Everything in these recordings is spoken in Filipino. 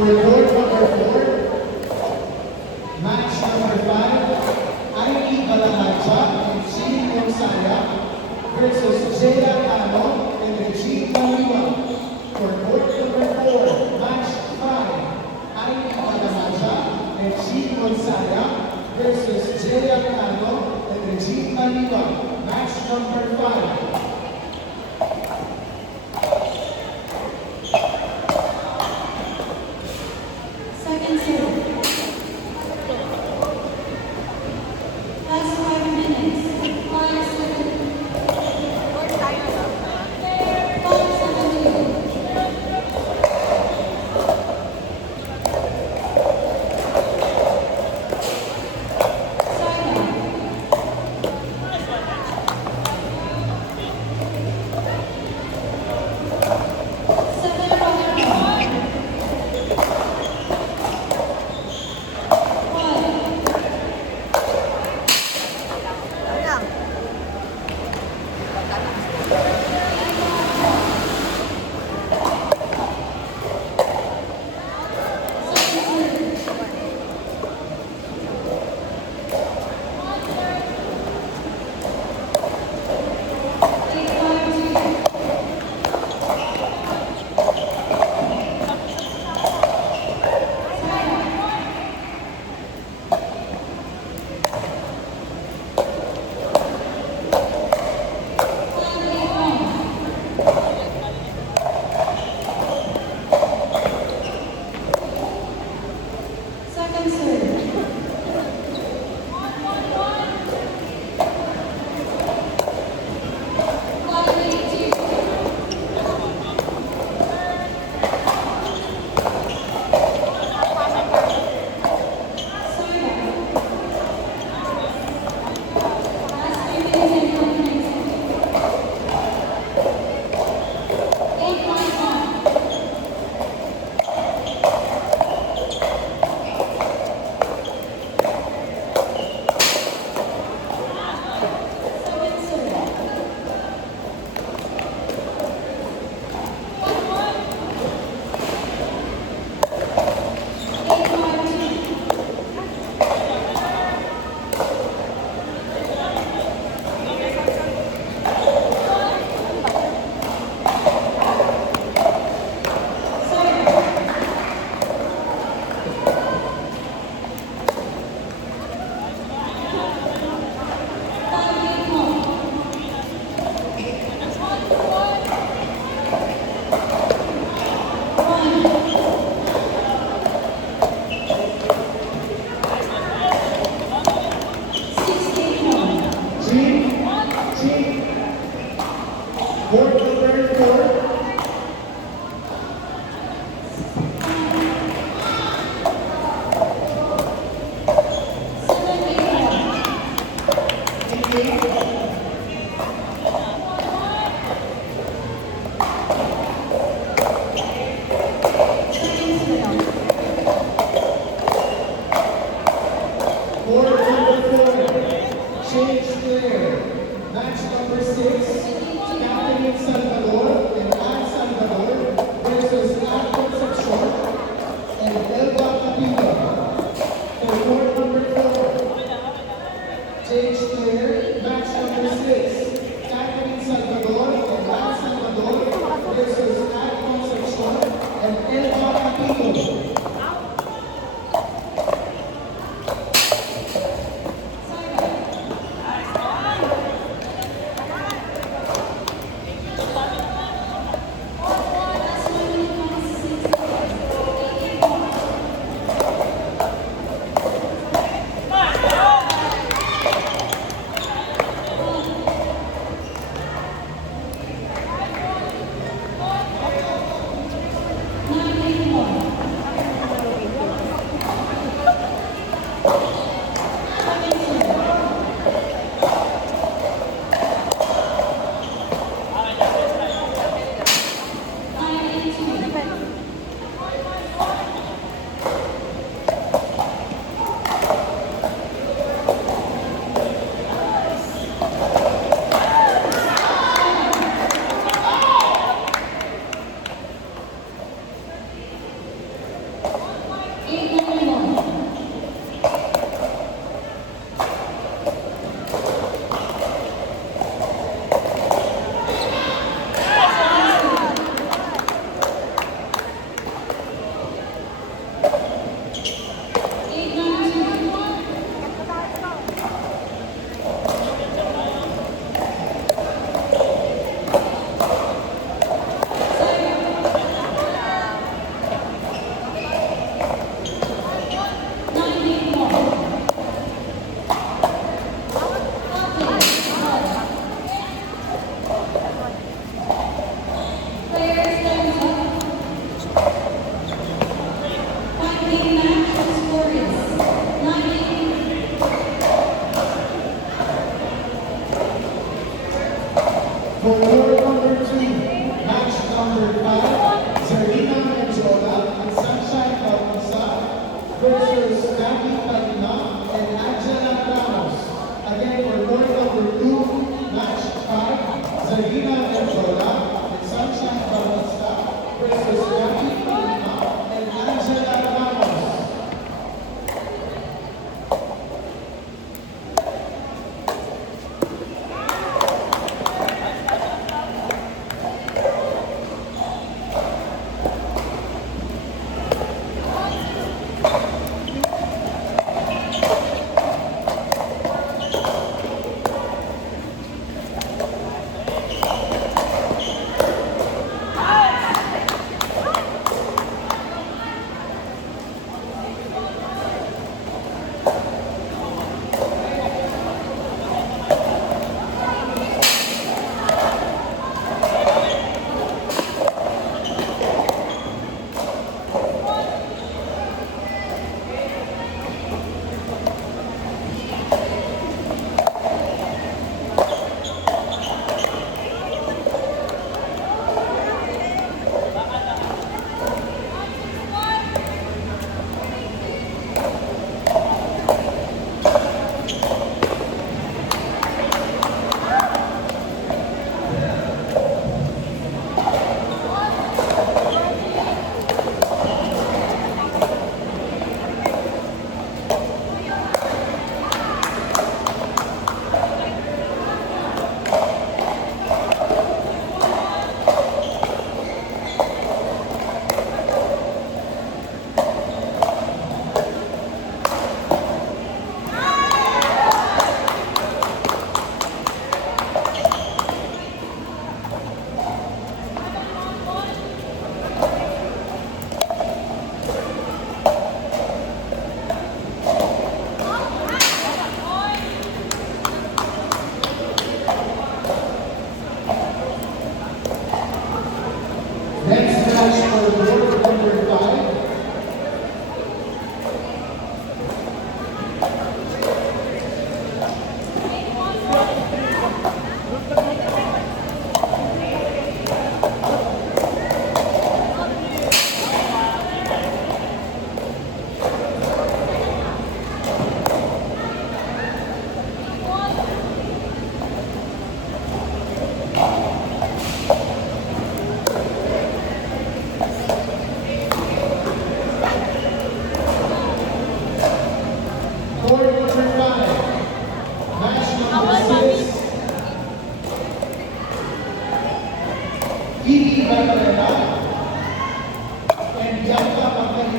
For court number 4, match number 5, Ivy Balamacha and Jean Gonzaga versus Jaya Cano and Regine Maliwa. For court number 4, match 5, Ivy Balamacha and Jean Gonzaga versus Jaya Cano and Regine Maliwa. Match number 5.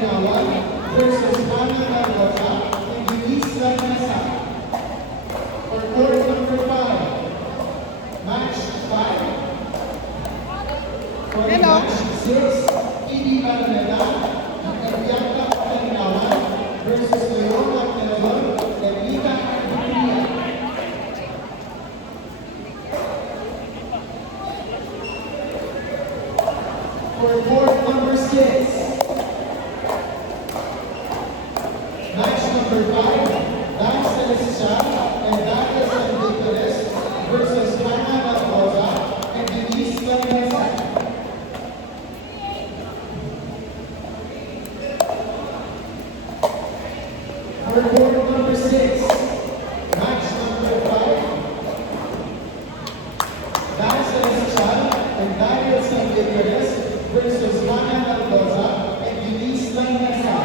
Kalinawan versus Hannah Gargosa and Denise Lanasa. For court number 5, match 5. For Hello. match 6, Phoebe Balaneda and Bianca Kalinawan versus Leona Quezon and Ika Aguilia. For court number 6, match number 5, Dan Celestia and Daniel San Nicolas versus Hannah Barbosa and Denise Lanesa. For court number 6, match number 5, Dan Celestia and Daniel San Nicolas versus Hannah Barbosa and Denise Lanesa.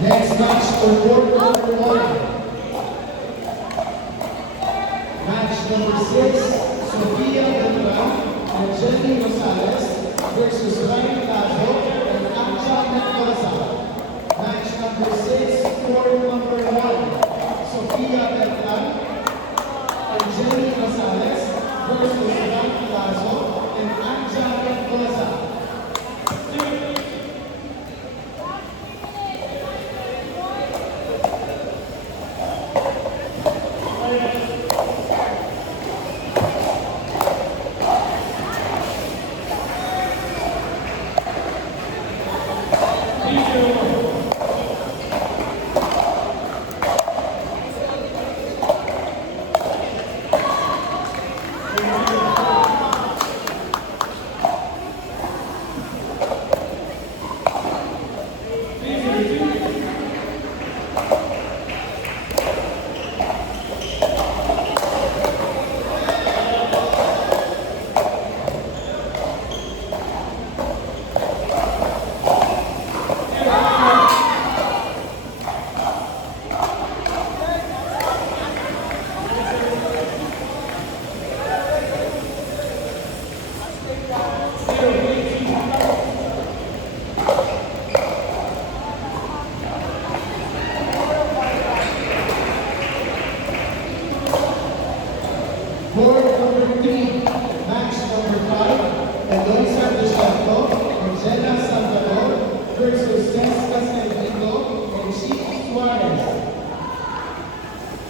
Next match for court number 1. Match number 6, Sofia Beltran and Jenny Rosales versus Ryan Lazo and Anja Mendoza. Match number 6, court number 1, Sofia Beltran and Jenny Rosales versus Ryan Lazo and Anja Mendoza.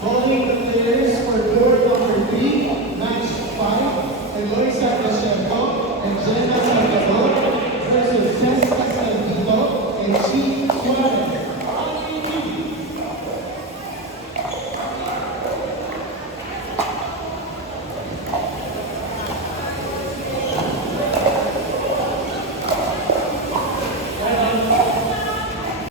Calling the players for court number 3, match 5, Eloisa Pacheco and Jenna Salvador versus Jessica Salvito and Chi